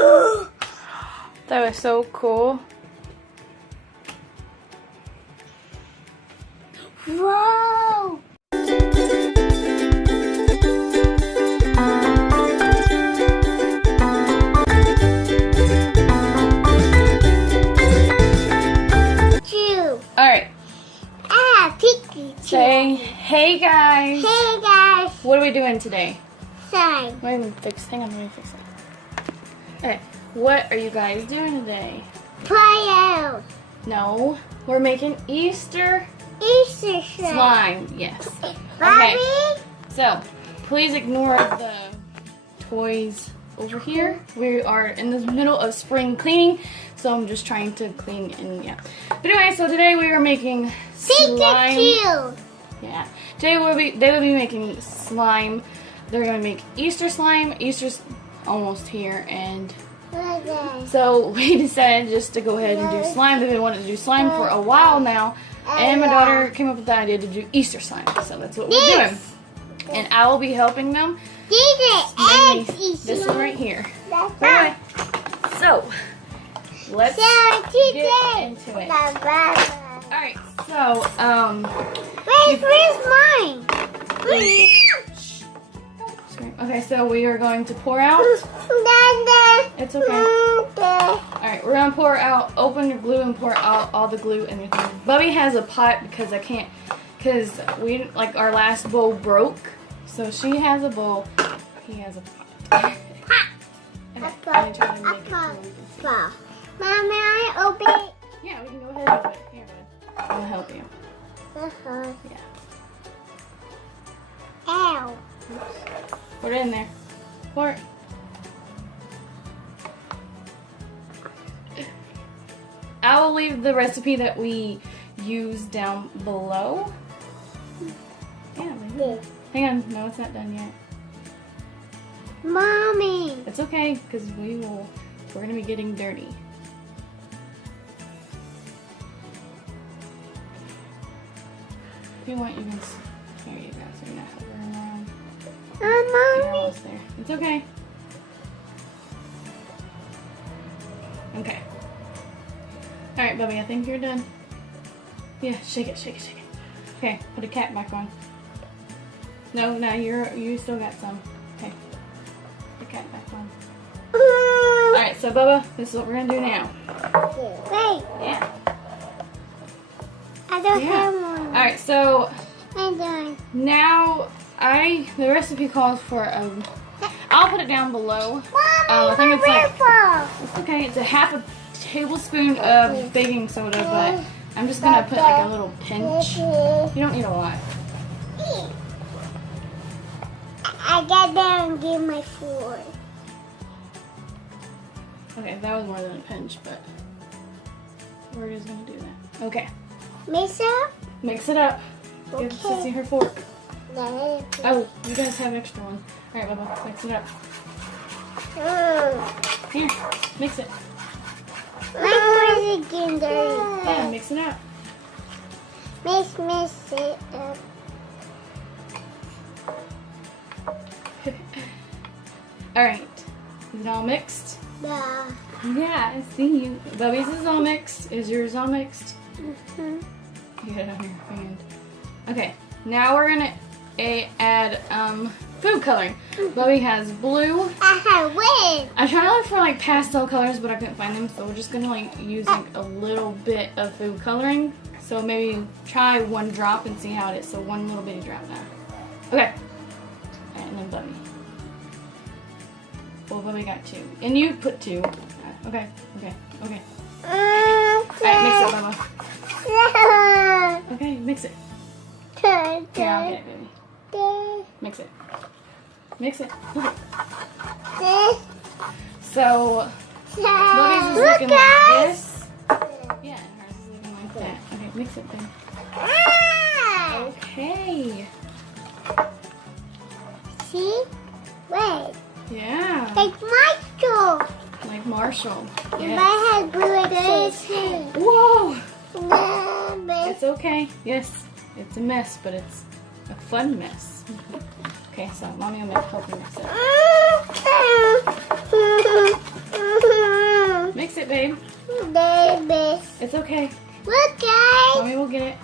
That was so cool. Wow! Alright. Pikachu. Say, hey guys. Hey guys. What are we doing today? Sorry. Hang on, let me fix it. Alright, what are you guys doing today? Play out. No, we're making Easter Easter slime. Yes. Mommy? Okay, so please ignore the toys over here. We are in the middle of spring cleaning, so I'm just trying to clean and yeah. But anyway, so today we are making slime. Pikachu. Yeah. Today they will be making slime. They're gonna make Easter slime. Easter's almost here, and so we decided just to go ahead and do slime. They've been wanting to do slime for a while now, and my daughter came up with the idea to do Easter slime. So that's what we're doing. And I will be helping them. This one right here. Anyway, so let's get into it. Alright, so where's mine? Okay, so we are going to pour out. It's okay. Alright, we're gonna pour out, open your glue and pour out all the glue and everything. Bubby has a pot because we, like, our last bowl broke. So she has a bowl, he has a pot. Mom, may I open it? Yeah, we can go ahead and open it. Here, bud. I'll help you. Yeah. Ow. Oops. Put it in there. Pour it. I will leave the recipe that we use down below. Yeah, leave it. Hang on. No, it's not done yet. Mommy. It's okay, because we're going to be getting dirty. If you want, you can... Here you go, so you're not hovering around. You're Mommy. almost there. It's okay. Okay. Alright, Bubby, I think you're done. Yeah, shake it, shake it, shake it. Okay, put a cap back on. No, you still got some. Okay. Put the cap back on. Alright, so Bubba, this is what we're gonna do now. Wait. Yeah. I don't have one. Alright, so I'm done. now the recipe calls for I'll put it down below. Mommy, I think it's like like... it's okay. It's a half a tablespoon of baking soda, but I'm just gonna put like a little pinch. You don't need a lot. I got down and give my food. Okay, that was more than a pinch, but we're just gonna do that. Okay. Mix up? Mix it up. Give Sissy her fork. No. Oh, you guys have extra one. Alright, Bubba, mix it up. Here, mix it. My fork is getting dirty. Yeah, mix it up. Mix it up. Alright. Is it all mixed? Yeah. Yeah, I see you. Bubby's is all mixed. Is yours all mixed? Mm-hmm. Get it on your hand. Okay, now we're gonna add food coloring. Bubby has blue. I have red. I tried to look for like pastel colors, but I couldn't find them, so we're just gonna like use like a little bit of food coloring. So maybe try one drop and see how it is. So one little bitty drop now. Okay. And then Bubby. Well, Bubby got two. And you put two. Okay, okay, okay. Alright, mix it, Bubba. Okay, mix it. Here, I'll get it, baby. Mix it. Mix it. So, Bubby's is looking like this. Yeah, and hers is looking like that. Okay, mix it then. Okay. See? Wait. Yeah. Like Marshall. Like Marshall. If Yes. I had blue at this. Whoa! No, It's okay. Yes, it's a mess, but it's a fun mess. Okay, so Mommy will help you mix it. It's okay. Look, guys. Mommy will get it.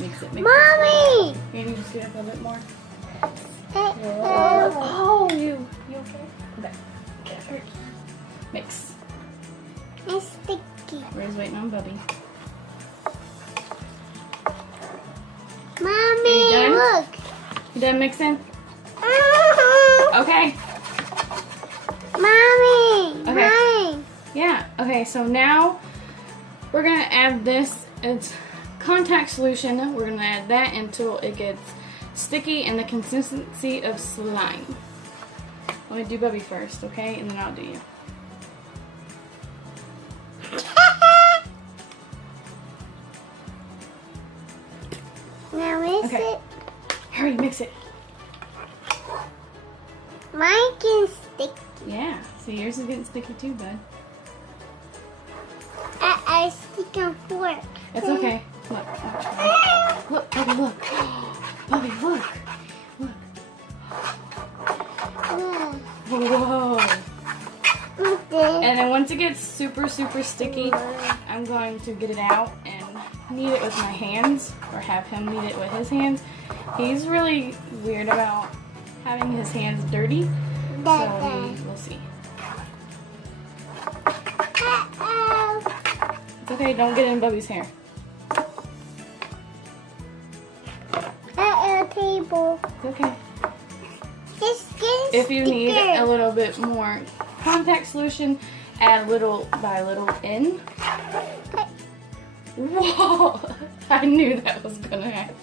Mix it, mix Mommy. it. Can you just do it a little bit more? Oh. Oh, you okay? Okay. Get it. Mix. It's sticky. Ray's waiting on Bubby. Mommy, You done? look. You done mixing? Okay. Mommy. Okay. Mine. Yeah. Okay, so now we're going to add this. It's contact solution. We're going to add that until it gets sticky and the consistency of slime. Let me do Bubby first, okay? And then I'll do you. Now is Okay. it? Hurry, mix it. Mine can stick. Yeah. See, yours is getting sticky too, bud. I stick on fork. It's okay. Look. Watch, Bubby. Look, Bubby, look. Bubby, look. Look. Whoa. And then once it gets super, super sticky, I'm going to get it out and knead it with my hands, or have him knead it with his hands. He's really weird about having his hands dirty, so we'll see. It's okay, don't get in Bubby's hair. Table. It's okay. It's getting If you need a little bit more contact solution, add little by little in. Whoa! I knew that was gonna happen.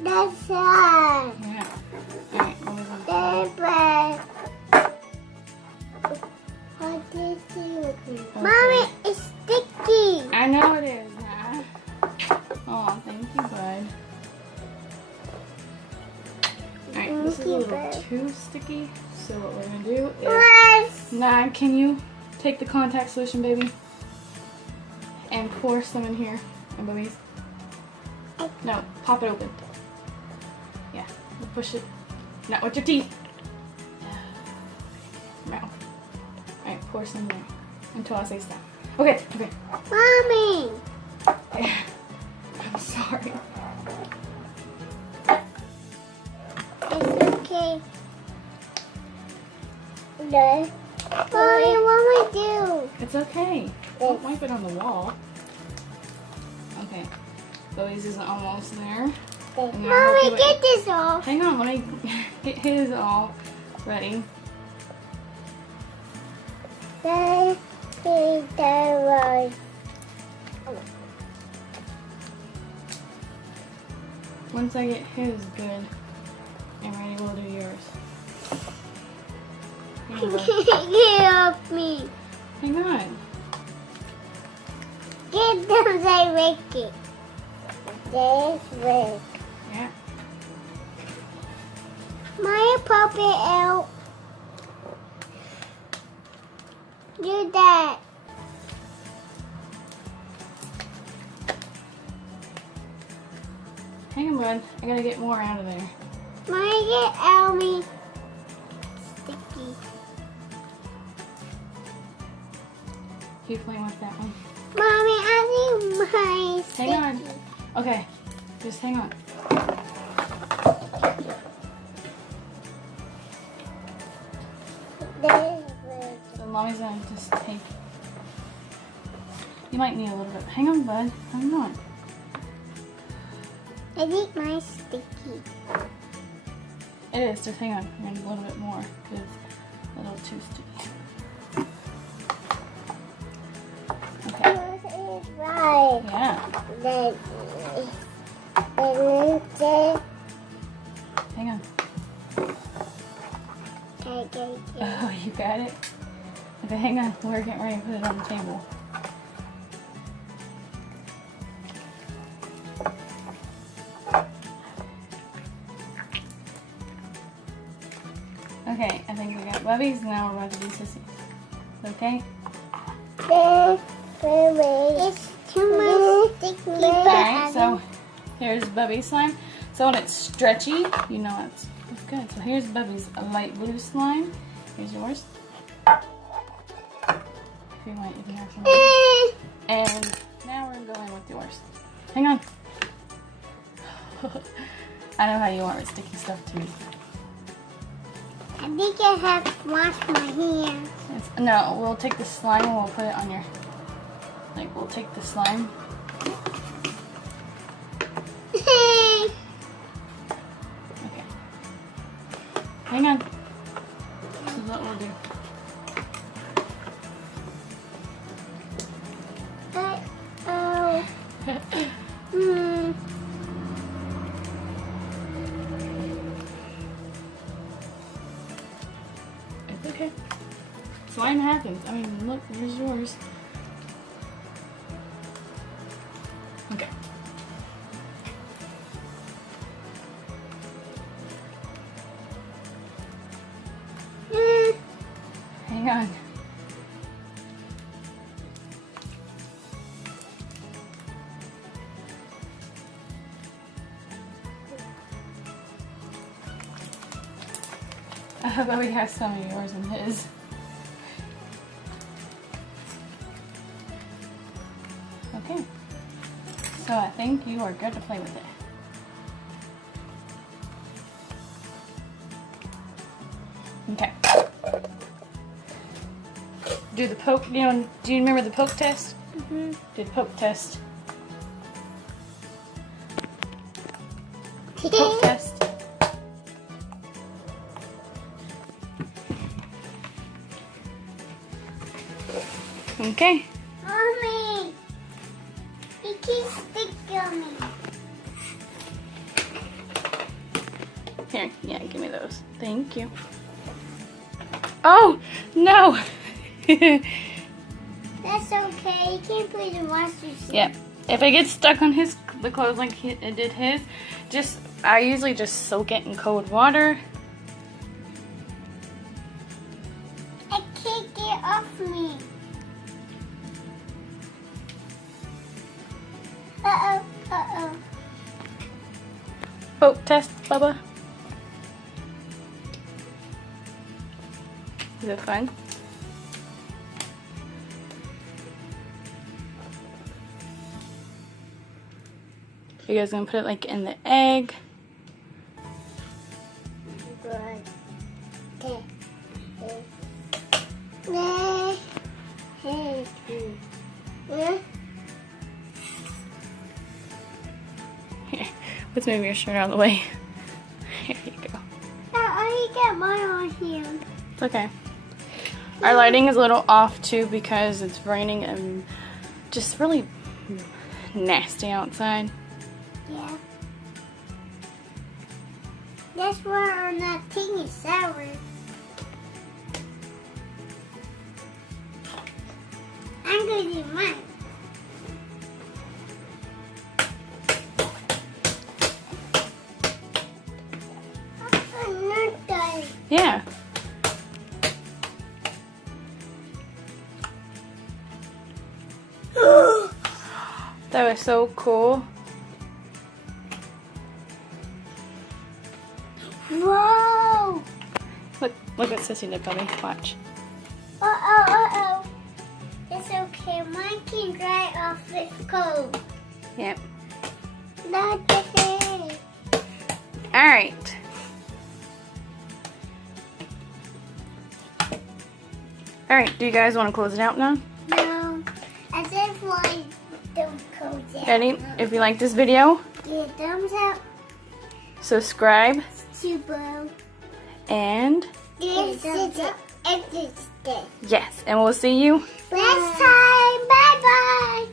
That's right. Yeah. Alright, what was it? What did you do? Mommy, it's sticky. I know it is, huh? Oh, thank you, bud. Alright, this is a little too sticky, so what we're gonna do is... Nah, can you take the contact solution, baby? And pour some in here, and Bubby's. No, pop it open. Yeah, push it. Not with your teeth. Mouth. Alright, pour some there until I say stop. Okay, okay. Mommy. I'm sorry. It's okay. No. Mommy, what do I do? It's okay. Don't wipe it on the wall. Okay. Bubby's is almost there. Mommy, get this off. Hang on, let me get his all ready. Once I get his good and ready, we'll do yours. Hang on, bud. Get off me. Hang on. Get them, I make it. This way. Yeah. My pop it out. Do that. Hang on, bud. I gotta get more out of there. My get out me. Sticky. Keep playing with that one. Mommy, I need my sticky. Hang on. Okay. Just hang on. This way. So mommy's gonna just take. You might need a little bit. Hang on, bud. Hang on. I need my sticky. It is. Just hang on. We're gonna need a little bit more because it's a little too sticky. Okay. Right. Yeah. Hang on. Oh, you got it? Okay, hang on. We're getting ready to put it on the table. Okay, I think we got Bubby's, and now we're about to do Sissy's. Okay? It's too much sticky. Alright, so here's Bubby's slime. So when it's stretchy, you know it's good. So here's Bubby's light blue slime. Here's yours. you want, you can have some. And now we're going with yours. Hang on. I know how you are with sticky stuff too. I think I have to wash my hands. No, we'll take the slime and we'll put it on your, like we'll take the slime. Okay. Hang on. This is what we'll do. It's okay. Slime happens. I mean, look, there's yours. Okay. Hang on. I bet we have some of yours in his. Okay. So I think you are good to play with it. Okay. Do the poke, do you remember the poke test? Mm-hmm. Do the poke test. Poke test. Okay. Mommy, you keep sticking on me. Here, yeah, give me those. Thank you. Oh, no! That's okay. You can't put it in wash yourself. Yeah. If it gets stuck on the clothes like it did his, I usually just soak it in cold water. I can't get off me. Uh-oh, uh-oh. Poke test, Bubba. Is it fun? You guys gonna put it like in the egg? Good. Okay. Here, let's move your shirt out of the way. Here you go. I got mine on here. It's okay. Our lighting is a little off too because it's raining and just really nasty outside. Yeah. That's why our thing is sour. I'm going to do mine. I'm not done. Yeah. That was so cool. Whoa! Look what Sissy did, Bubby. Watch. Uh-oh, uh-oh. It's okay. Mine can dry off this cold. Yep. Not okay. Alright. Alright, do you guys want to close it out now? No. I just want don't close it. Ready? If you like this video, Yeah, thumbs up. subscribe, Super. and This is it. Everything. yes, and we'll see you. Next time. Bye-bye.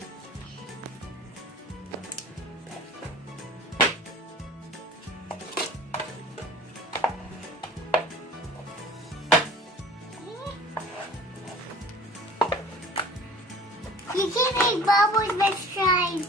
You can make bubbles next time.